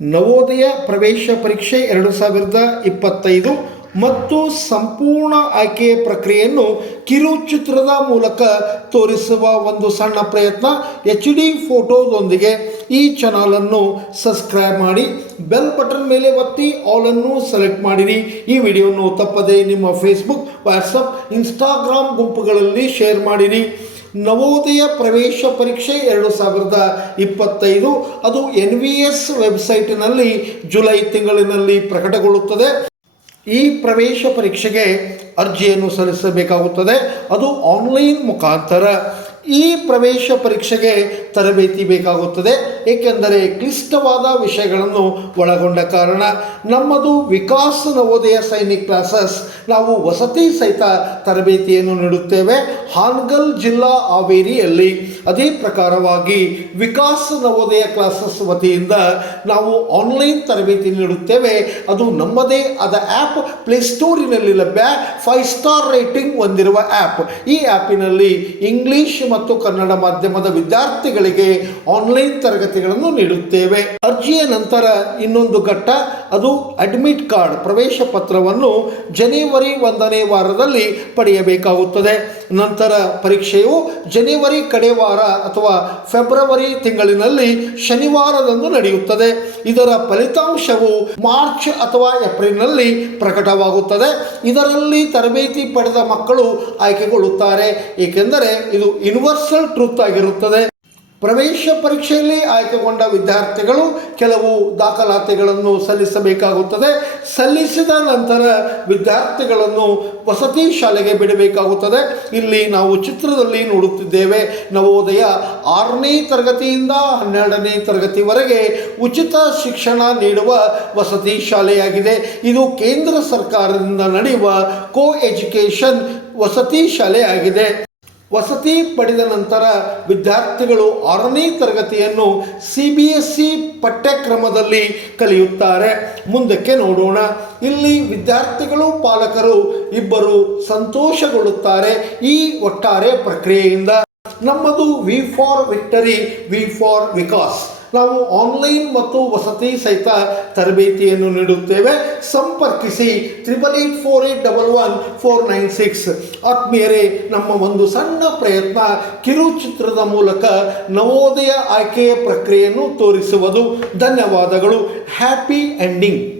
ನವೋದಯ ಪ್ರವೇಶ ಪರೀಕ್ಷೆ ಎರಡು ಸಾವಿರದ ಇಪ್ಪತ್ತೈದು ಮತ್ತು ಸಂಪೂರ್ಣ ಆಯ್ಕೆ ಪ್ರಕ್ರಿಯೆಯನ್ನು ಕಿರುಚಿತ್ರದ ಮೂಲಕ ತೋರಿಸುವ ಒಂದು ಸಣ್ಣ ಪ್ರಯತ್ನ ಎಚ್ ಡಿ ಫೋಟೋದೊಂದಿಗೆ ಈ ಚಾನಲನ್ನು ಸಬ್ಸ್ಕ್ರೈಬ್ ಮಾಡಿ ಬೆಲ್ ಬಟನ್ ಮೇಲೆ ಒತ್ತಿ ಆಲನ್ನು ಸೆಲೆಕ್ಟ್ ಮಾಡಿರಿ. ಈ ವಿಡಿಯೋವನ್ನು ತಪ್ಪದೆ ನಿಮ್ಮ ಫೇಸ್ಬುಕ್ ವಾಟ್ಸಪ್ ಇನ್ಸ್ಟಾಗ್ರಾಮ್ ಗುಂಪುಗಳಲ್ಲಿ ಶೇರ್ ಮಾಡಿರಿ. ನವೋದಯ ಪ್ರವೇಶ ಪರೀಕ್ಷೆ ಎರಡು ಸಾವಿರದ ಇಪ್ಪತ್ತೈದು. ಅದು ಎನ್ ವಿ ಎಸ್ ವೆಬ್ಸೈಟಿನಲ್ಲಿ ಜುಲೈ ತಿಂಗಳಿನಲ್ಲಿ ಪ್ರಕಟಗೊಳ್ಳುತ್ತದೆ. ಈ ಪ್ರವೇಶ ಪರೀಕ್ಷೆಗೆ ಅರ್ಜಿಯನ್ನು ಸಲ್ಲಿಸಬೇಕಾಗುತ್ತದೆ. ಅದು ಆನ್ಲೈನ್ ಮುಖಾಂತರ. ಈ ಪ್ರವೇಶ ಪರೀಕ್ಷೆಗೆ ತರಬೇತಿ ಬೇಕಾಗುತ್ತದೆ. ಏಕೆಂದರೆ ಕ್ಲಿಷ್ಟವಾದ ವಿಷಯಗಳನ್ನು ಒಳಗೊಂಡ ಕಾರಣ ನಮ್ಮದು ವಿಕಾಸ ನವೋದಯ ಸೈನಿಕ್ ಕ್ಲಾಸಸ್. ನಾವು ವಸತಿ ಸಹಿತ ತರಬೇತಿಯನ್ನು ನೀಡುತ್ತೇವೆ. ಹಾನಗಲ್ ಜಿಲ್ಲಾ ಹಾವೇರಿಯಲ್ಲಿ ಅದೇ ಪ್ರಕಾರವಾಗಿ ವಿಕಾಸ ನವೋದಯ ಕ್ಲಾಸಸ್ ವತಿಯಿಂದ ನಾವು ಆನ್ಲೈನ್ ತರಬೇತಿ ನೀಡುತ್ತೇವೆ. ಅದು ನಮ್ಮದೇ ಆದ ಆ್ಯಪ್. ಪ್ಲೇಸ್ಟೋರಿನಲ್ಲಿ ಲಭ್ಯ. ಫೈವ್ ಸ್ಟಾರ್ ರೇಟಿಂಗ್ ಹೊಂದಿರುವ ಆ್ಯಪ್. ಈ ಆ್ಯಪಿನಲ್ಲಿ ಇಂಗ್ಲಿಷ್ ಮತ್ತು ಕನ್ನಡ ಮಾಧ್ಯಮದ ವಿದ್ಯಾರ್ಥಿಗಳಿಗೆ ಆನ್ಲೈನ್ ತರಗತಿಗಳನ್ನು ನೀಡುತ್ತೇವೆ. ಅರ್ಜಿಯ ನಂತರ ಇನ್ನೊಂದು ಘಟ್ಟ ಅದು ಅಡ್ಮಿಟ್ ಕಾರ್ಡ್ ಪ್ರವೇಶ ಪತ್ರವನ್ನು ಜನವರಿ ಒಂದನೇ ವಾರದಲ್ಲಿ ಪಡೆಯಬೇಕಾಗುತ್ತದೆ. ನಂತರ ಪರೀಕ್ಷೆಯು ಜನವರಿ ಕಡೆ ವಾರ ಅಥವಾ ಫೆಬ್ರವರಿ ತಿಂಗಳಿನಲ್ಲಿ ಶನಿವಾರದಂದು ನಡೆಯುತ್ತದೆ. ಇದರ ಫಲಿತಾಂಶವು ಮಾರ್ಚ್ ಅಥವಾ ಏಪ್ರಿಲ್ನಲ್ಲಿ ಪ್ರಕಟವಾಗುತ್ತದೆ. ಇದರಲ್ಲಿ ತರಬೇತಿ ಪಡೆದ ಮಕ್ಕಳು ಆಯ್ಕೆಗೊಳ್ಳುತ್ತಾರೆ. ಏಕೆಂದರೆ ಇದು ಯೂನಿವರ್ಸಲ್ ಟ್ರೂತ್ ಆಗಿರುತ್ತದೆ. ಪ್ರವೇಶ ಪರೀಕ್ಷೆಯಲ್ಲಿ ಆಯ್ಕೆಗೊಂಡ ವಿದ್ಯಾರ್ಥಿಗಳು ಕೆಲವು ದಾಖಲಾತಿಗಳನ್ನು ಸಲ್ಲಿಸಬೇಕಾಗುತ್ತದೆ. ಸಲ್ಲಿಸಿದ ನಂತರ ವಿದ್ಯಾರ್ಥಿಗಳನ್ನು ವಸತಿ ಶಾಲೆಗೆ ಬಿಡಬೇಕಾಗುತ್ತದೆ. ಇಲ್ಲಿ ನಾವು ಚಿತ್ರದಲ್ಲಿ ನೋಡುತ್ತಿದ್ದೇವೆ, ನವೋದಯ ಆರನೇ ತರಗತಿಯಿಂದ ಹನ್ನೆರಡನೇ ತರಗತಿವರೆಗೆ ಉಚಿತ ಶಿಕ್ಷಣ ನೀಡುವ ವಸತಿ ಶಾಲೆಯಾಗಿದೆ. ಇದು ಕೇಂದ್ರ ಸರ್ಕಾರದಿಂದ ನಡೆಯುವ ಕೋ ಎಜುಕೇಷನ್ ವಸತಿ ಶಾಲೆಯಾಗಿದೆ. ವಸತಿ ಪಡೆದ ನಂತರ ವಿದ್ಯಾರ್ಥಿಗಳು ಆರನೇ ತರಗತಿಯನ್ನು ಸಿ ಬಿ ಎಸ್ ಸಿ ಪಠ್ಯಕ್ರಮದಲ್ಲಿ ಕಲಿಯುತ್ತಾರೆ. ಮುಂದಕ್ಕೆ ನೋಡೋಣ. ಇಲ್ಲಿ ವಿದ್ಯಾರ್ಥಿಗಳು, ಪಾಲಕರು ಇಬ್ಬರು ಸಂತೋಷಗೊಳ್ಳುತ್ತಾರೆ ಈ ಒಟ್ಟಾರೆ ಪ್ರಕ್ರಿಯೆಯಿಂದ. ನಮ್ಮದು V for victory V for Vikas. ನಾವು ಆನ್ಲೈನ್ ಮತ್ತು ವಸತಿ ಸಹಿತ ತರಬೇತಿಯನ್ನು ನೀಡುತ್ತೇವೆ. ಸಂಪರ್ಕಿಸಿ triple eight four eight double one four nine six. ಆತ್ಮೀಯರೇ, ನಮ್ಮ ಒಂದು ಸಣ್ಣ ಪ್ರಯತ್ನ ಕಿರುಚಿತ್ರದ ಮೂಲಕ ನವೋದಯ ಆಯ್ಕೆಯ ಪ್ರಕ್ರಿಯೆಯನ್ನು ತೋರಿಸುವುದು. ಧನ್ಯವಾದಗಳು. Happy ending